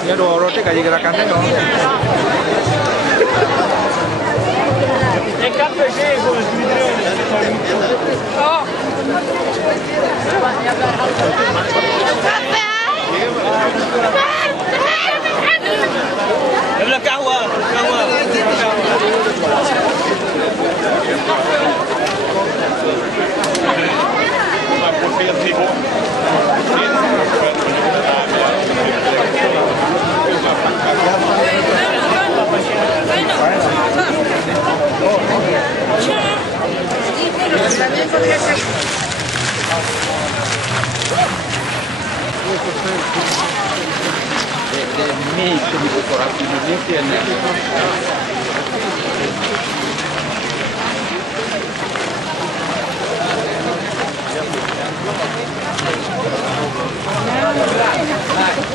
Ini ada roti kaji gerakannya dong. Oh. Meio de decorativo de internet.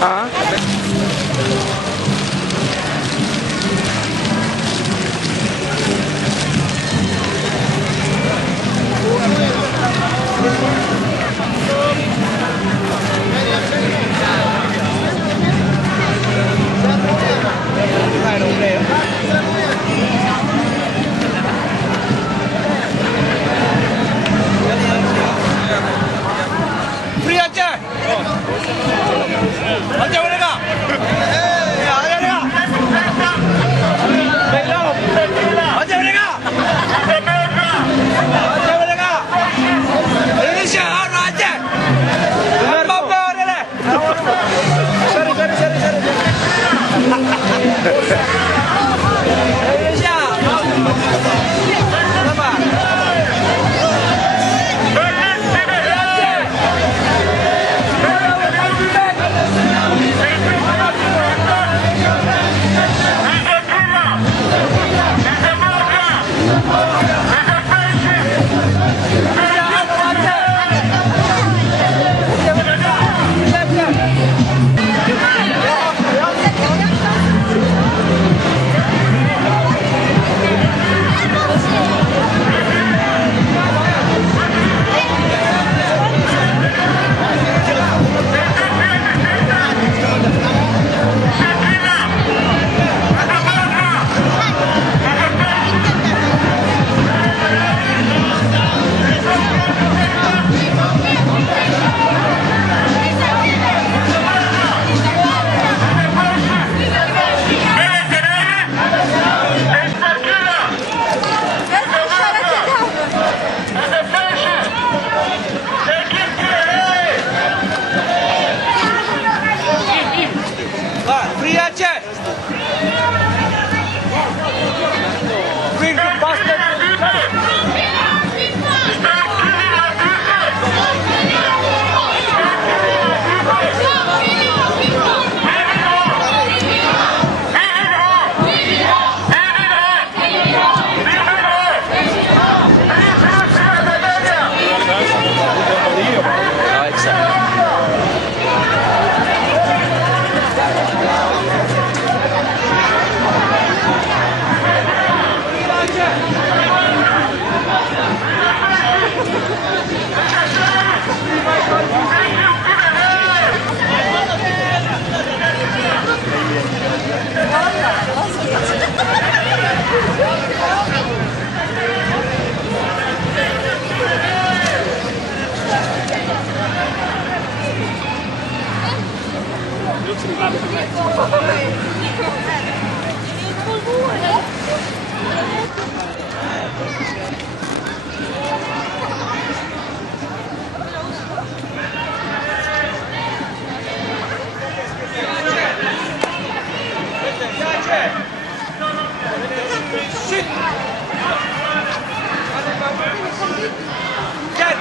Ah. Free aja. Aja mereka. Ya, aja mereka. Aja mereka. Aja mereka. Indonesia harus aja. Apa deh? Sorry. Indonesia. Apa? Get!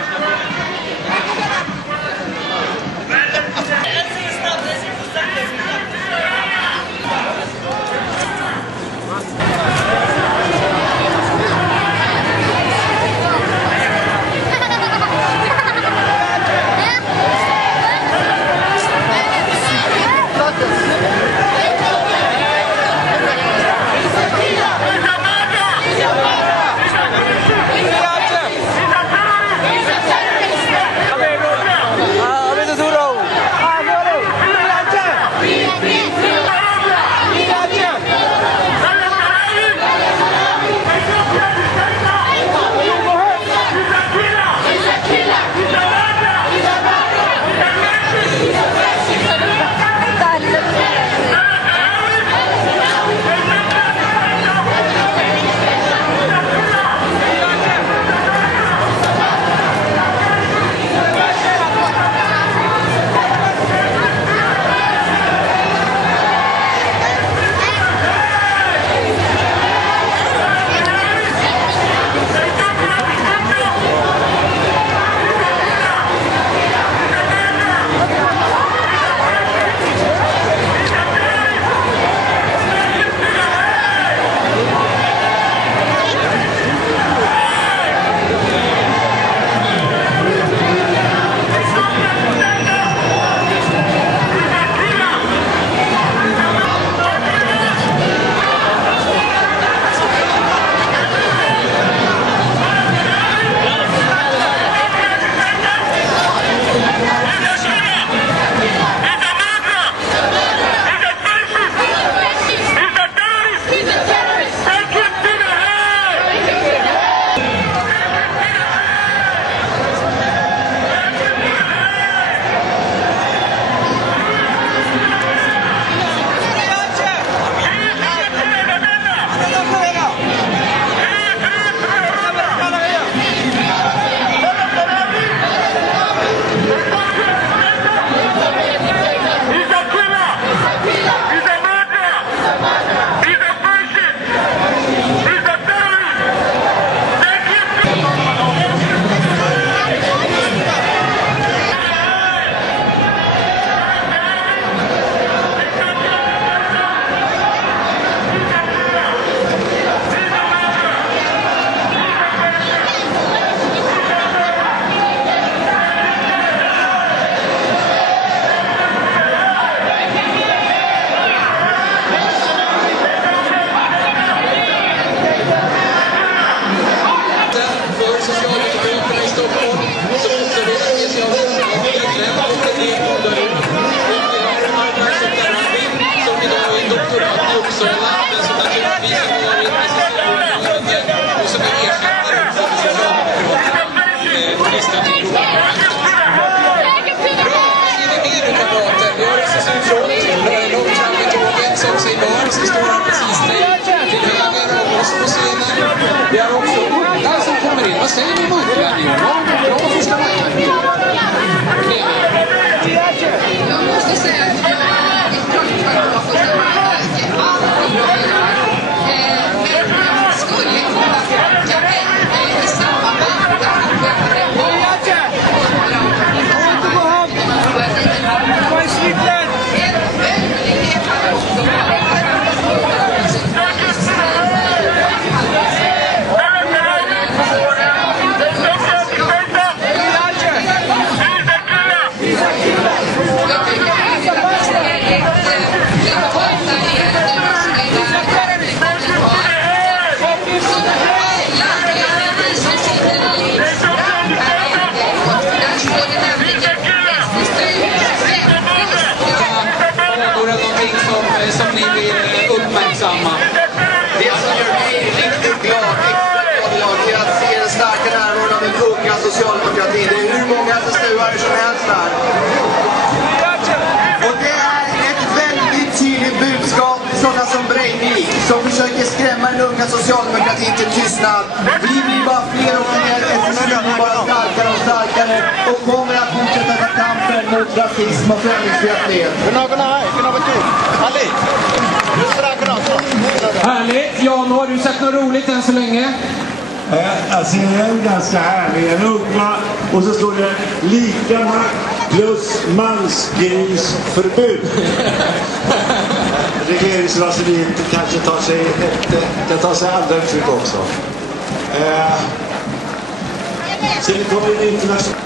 Vi har också ungar som kommer in. Vad säger ni om ungar? Bra första maj. Jag måste säga att jag är klart för första maj. Men jag skulle kunna tänka mig i samarbete som ni vill uppmärksamma. Det som gör mig riktigt glad, extra glad, är att se den starka närvaron av den unga socialdemokratin. Det är hur många SSU-are som helst här. Och det är ett väldigt tydligt budskap till sådana som Breivik, som försöker skrämma den unga socialdemokratin till tystnad. Vi blir bara fler och fler, SSU blir bara starkare och starkare och kommer att fortsätta ta kampen mot rasism och främlingsfientlighet. Härligt. Jan, har du sett något roligt än så länge? Alltså det är ganska härlig. En unga och så står det lika makt plus mansgrisförbud. Regleringsraseriet kanske kan ta sig andra uttryck också. Sen kommer det internationellt.